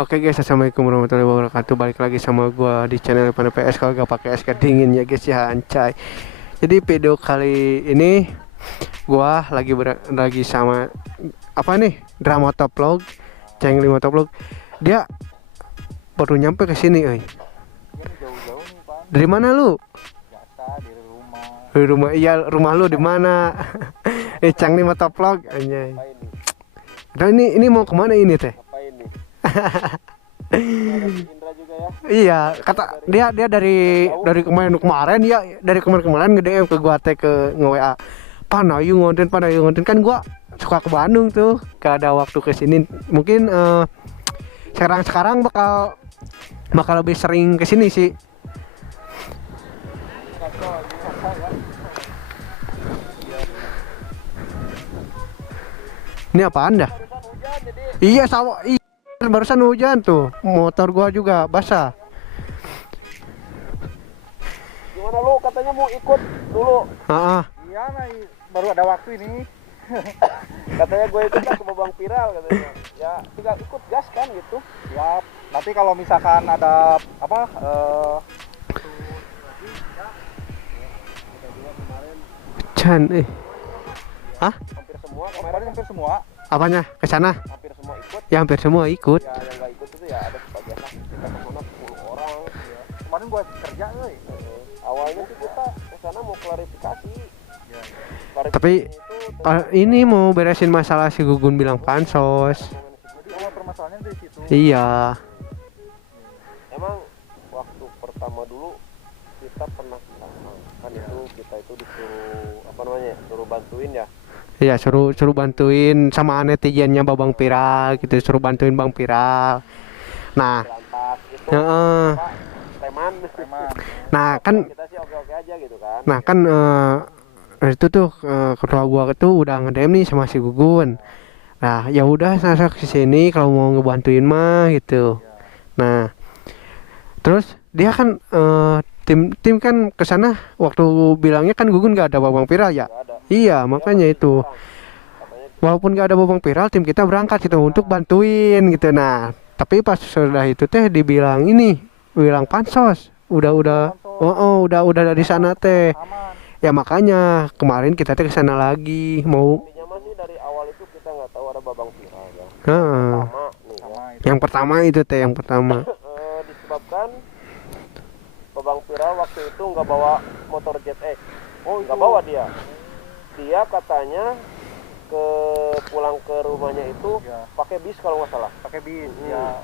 Oke guys, assalamualaikum warahmatullahi wabarakatuh. Balik lagi sama gua di channel Pana PS. Kalau gak pakai es dingin ya guys ya, ancai. Jadi video kali ini gua lagi sama apa nih? Drama Vlog, Ceng 5 Vlog. Dia baru nyampe ke sini, euy. Iya nih jauh-jauh nih Pan. Dari mana lu? Biasa di rumah. Dari rumah. Iya, rumah lu di mana? Ceng 5 Vlog anjay. Ngapain nih? Dan ini mau kemana ini teh? Ngapain nih? Ada si Indra juga ya. Iya, kata dia dari kemarin ya, dari kemarin nge-DM ke gua teh ke nge-WA. Pan ayo ngonten kan gua suka ke Bandung tuh, gak ada waktu ke sini. Mungkin sekarang bakal lebih sering ke sini sih. Kacau lagi masa ya. Ini apaan dah? Barusan hujan jadi Iya sawah, iya, barusan hujan tuh. Motor gua juga basah. gimana lu katanya mau ikut dulu? Heeh. Iya nih baru ada waktu ini. Katanya gue ikut lah ke Babang Viral katanya. Ya tinggal ikut gas kan gitu. Siap. Nanti kalau misalkan ada apa Chan Hah? hampir semua kemarin hampir semua Apanya? Ke sana? hampir semua ikut. Ya hampir semua ikut. Ya yang nggak ikut itu ya ada sebagian lah, kita kesana 10 orang ya. Kemarin gua kerja euy. Awalnya sih kita kesana mau klarifikasi ya. Tapi ini mau beresin masalah si Gugun bilang pansos. Jadi awal permasalahannya dari situ. Iya. Emang waktu pertama dulu kita pernah kan itu kita itu disuruh apa namanya suruh bantuin ya. Iya, suruh bantuin sama netizennya Babang Viral gitu, suruh bantuin Bang Viral. Nah, Lantas itu heeh. Pak preman. Nah kan, Kita sih oke-oke aja gitu kan. nah kan itu tuh ketua gua tuh udah nge-DM nih sama si Gugun. Nah, ya udah saya ke sini kalau mau ngebantuin mah gitu. Nah, terus dia kan tim kan ke sana waktu bilangnya kan Gugun gak ada Babang Viral ya. Nggak ada. Iya, makanya itu. Katanya Walaupun gak ada Babang Viral, tim kita berangkat gitu untuk bantuin gitu. Nah, tapi pas sudah itu teh bilang pansos. Udah dari sana teh. aman. Ya makanya kemarin kita teh ke sana lagi mau. Intinya mah sih dari awal itu kita nggak tahu ada Babang Viral ya. Heeh. Sama nih ya. Yang pertama itu teh yang pertama. Disebabkan Babang Viral waktu itu nggak bawa motor Jet X. Oh, nggak bawa dia. Dia katanya pulang ke rumahnya itu pakai bis kalau nggak salah. Pakai bis. Ya.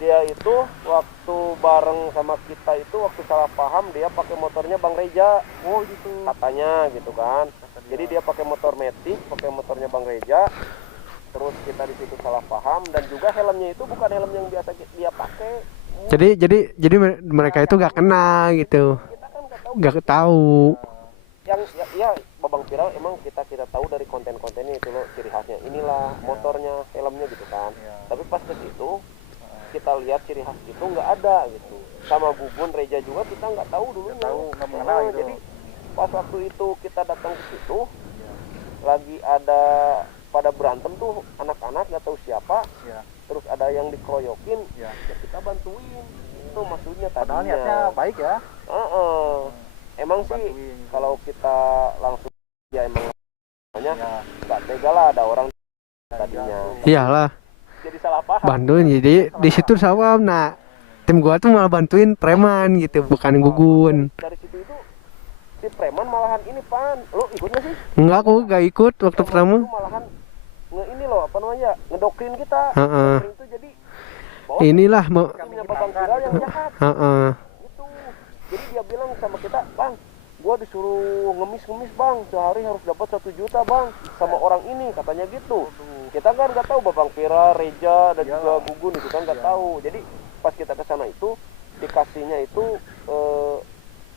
Dia itu waktu bareng sama kita itu waktu salah paham dia pakai motornya Bang Reja. Oh gitu. Katanya gitu kan. Jadi dia pakai motor Matic, pakai motornya Bang Reja. Terus kita di situ salah paham dan juga helmnya itu bukan helm yang biasa dia pakai. Jadi mereka itu gak kena gitu. Kita kan nggak tahu. Gak tahu. Yang ya Babang Viral emang kita tahu dari konten-kontennya itu loh, ciri khasnya inilah motornya, helmnya gitu kan. Tapi pas ke situ kita lihat ciri khas itu nggak ada gitu. Sama Gugun Reja juga kita nggak tahu dulu. Nggak mengenal gitu. Jadi pas waktu itu kita datang ke situ lagi ada pada berantem tuh anak-anak nggak tahu siapa. Terus ada yang dikeroyokin. Ya kita bantuin. Itu maksudnya tadinya. Padahal niatnya baik ya. Emang sih kalau kita langsung ya emang namanya nggak tega lah ada orang tadinya. Iyalah. Jadi salah paham. Bantuin jadi di situ sawah. Nah, tim gua tuh malah bantuin preman gitu, bukan Gugun. Dari situ itu si preman malahan ini Pan. Lu ikut nggak sih? Enggak, aku gak ikut waktu pertama. Itu malahan ini loh apa namanya ngedoktrin kita. Heeh. Doktrin itu jadi Inilah mau. timnya Babang Viral yang jahat. Heeh. Gitu. Jadi dia bilang sama kita, Bang, gua disuruh ngemis Bang, sehari harus dapat 1 juta Bang, sama orang ini katanya gitu. Kita kan nggak tahu Babang Viral, Reja dan juga Gugun itu kan nggak tahu. Jadi pas kita ke sana itu dikasihnya itu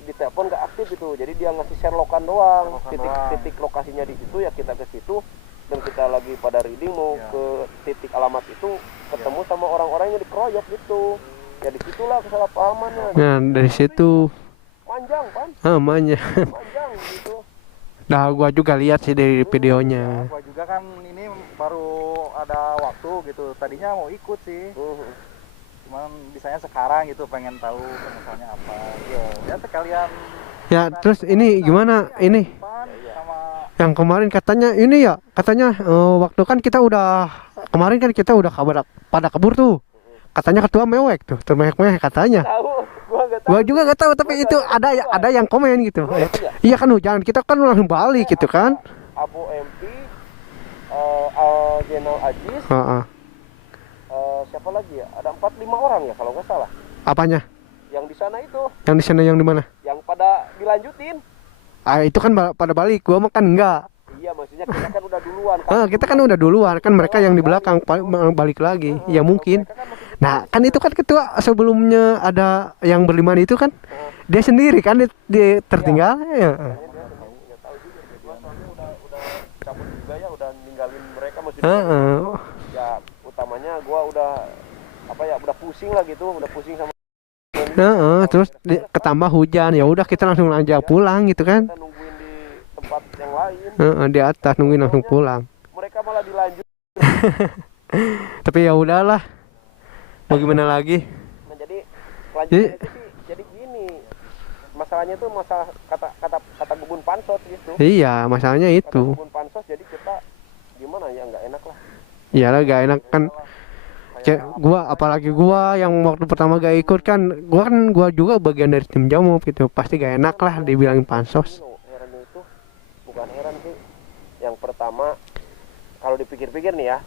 di telepon nggak aktif itu. Jadi dia ngasih share lokan doang. Titik lokasinya di situ ya kita ke situ dan kita lagi pada reading mau ke titik alamat itu ketemu sama orang-orang yang dikeroyok gitu. Ya disitulah kesalahpahamannya. Nah, dari situ Manjang Pan. namanya. Panjang gitu. Nah, gua juga lihat sih dari videonya. Gua juga kan ini baru ada waktu gitu. Tadinya mau ikut sih. Cuman misalnya sekarang gitu pengen tahu misalnya apa. Ya sekalian Ya, terus ini gimana ini depan sama yang kemarin katanya ini ya, katanya waktu kan kita udah kemarin kan kita udah pada kabur tuh. Katanya ketua mewek tuh, termewek-mewek katanya. Tahu, gua nggak tahu. Gua juga nggak tahu, tapi itu ada yang komen gitu. Iya kan hujan, kita kan langsung balik gitu kan. Abu MP, Jenal Ajis, Heeh. siapa lagi ya? Ada 4-5 orang ya kalau nggak salah. Apanya? Yang di sana itu, Yang di sana yang di mana? yang pada dilanjutin. Ah, itu kan pada balik, gua mah kan enggak. Iya, maksudnya kita kan udah duluan. Kita kan udah duluan, kan mereka yang di belakang balik lagi. Ya mungkin. Mereka kan masih di Nah, kan itu kan ketua sebelumnya ada yang berlima itu kan dia sendiri kan dia tertinggal. Ya. nggak tahu juga. Gua soalnya udah cabut juga ya, udah ninggalin mereka maksudnya. Heeh. Ya utamanya gua udah udah pusing lah gitu, udah pusing sama Heeh, terus ketambah hujan, ya udah kita langsung aja pulang gitu kan. kita nungguin di tempat yang lain. Heeh, di atas nungguin langsung pulang. Mereka malah dilanjut. Tapi ya udahlah. Mau gimana lagi? Nah, jadi kelanjutannya itu sih jadi gini. Masalahnya tuh masalah kata bubun pansos gitu. Iya, masalahnya Kata itu. bubun pansos jadi kita gimana ya, nggak enak lah. Iyalah gak enak kan. Kayak gua, apalagi gua yang waktu pertama gak ikut kan, gua juga bagian dari tim Jamop gitu. Pasti gak enak lah dibilangin pansos. Ini loh, herannya itu bukan heran sih. Yang pertama kalau dipikir-pikir nih ya,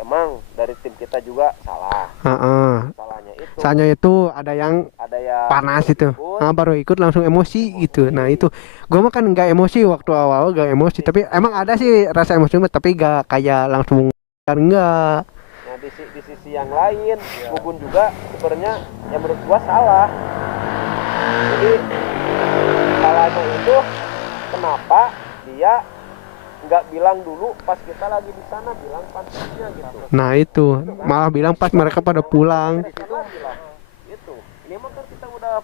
emang dari tim kita juga salah. Heeh. Salahnya itu Soalnya itu ada yang ada yang panas itu. ikut, Nah, baru ikut langsung emosi gitu. Nah, itu gua mah kan gak emosi waktu awal, gak emosi, tapi emang ada sih rasa emosi tapi gak kayak langsung enggak. Nah di sisi yang lain, Bubun juga sebenarnya yang menurut gua salah. Jadi salahnya itu kenapa dia nggak bilang dulu pas kita lagi di sana, bilang pansosnya gitu. Nah, itu malah bilang pas mereka pada pulang. Di situ bilang itu. Ini emang kan kita udah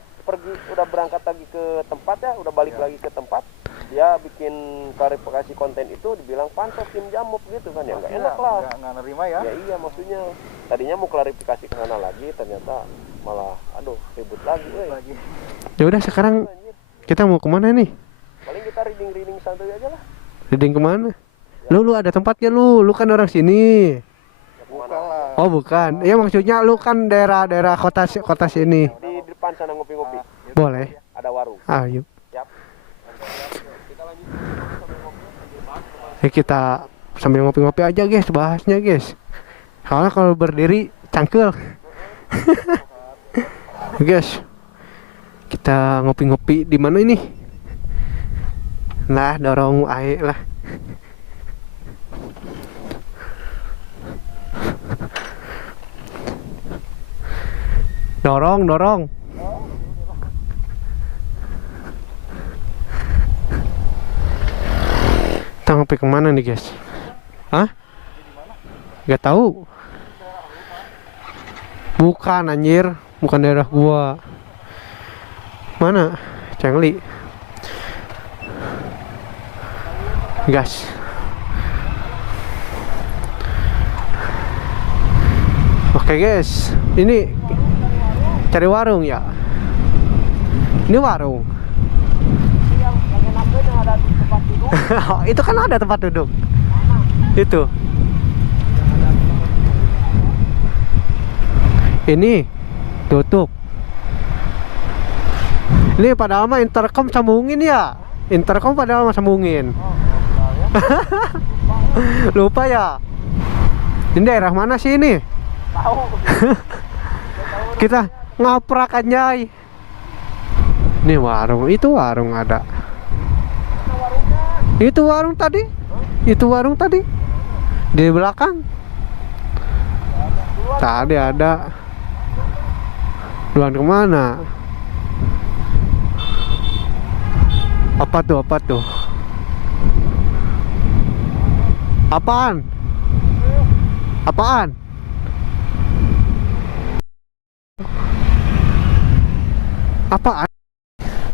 udah berangkat lagi ke tempat ya, udah balik lagi ke tempat. Dia bikin klarifikasi konten itu dibilang pansos tim Jamop gitu kan, ya nggak enak lah. nggak nerima ya. Ya iya, maksudnya tadinya mau klarifikasi ke sana lagi, ternyata malah aduh ribut lagi Lagi. Ya udah sekarang Anjir. kita mau kemana nih? Paling kita reading santuy aja lah. Reading kemana? Lu ada tempatnya lu kan orang sini. Ya, Bukan kemana? lah. Oh bukan, ya maksudnya lu kan daerah kota sini. Di depan sana ngopi-ngopi. Boleh. Ada warung. Ayo. Siap. Kita lanjut sambil ngopi. Kita sambil ngopi-ngopi aja guys, bahasnya guys. Soalnya kalau berdiri cangkel. Guys, kita ngopi-ngopi di mana ini? Nah, dorong air lah. Dorong. Kita ngopi kemana nih guys? Hah? Gak tahu. Bukan anjir, bukan daerah gua. Mana? Cengli. Gas. Oke guys, ini cari warung ya. Ini warung. Yang enak tuh yang ada di tempat duduk. Itu kan ada tempat duduk. Itu. Ini tutup. Ini padahal mah intercom sambungin ya. Intercom padahal mah sambungin. Lupa ya. Ini daerah mana sih ini? Tahu. Kita ngaprak anjay. Ini warung, itu warung ada. Itu warung tadi. Itu warung tadi. Di belakang. Tadi ada. Duluan kemana? Apa tuh? Apaan? Apaan?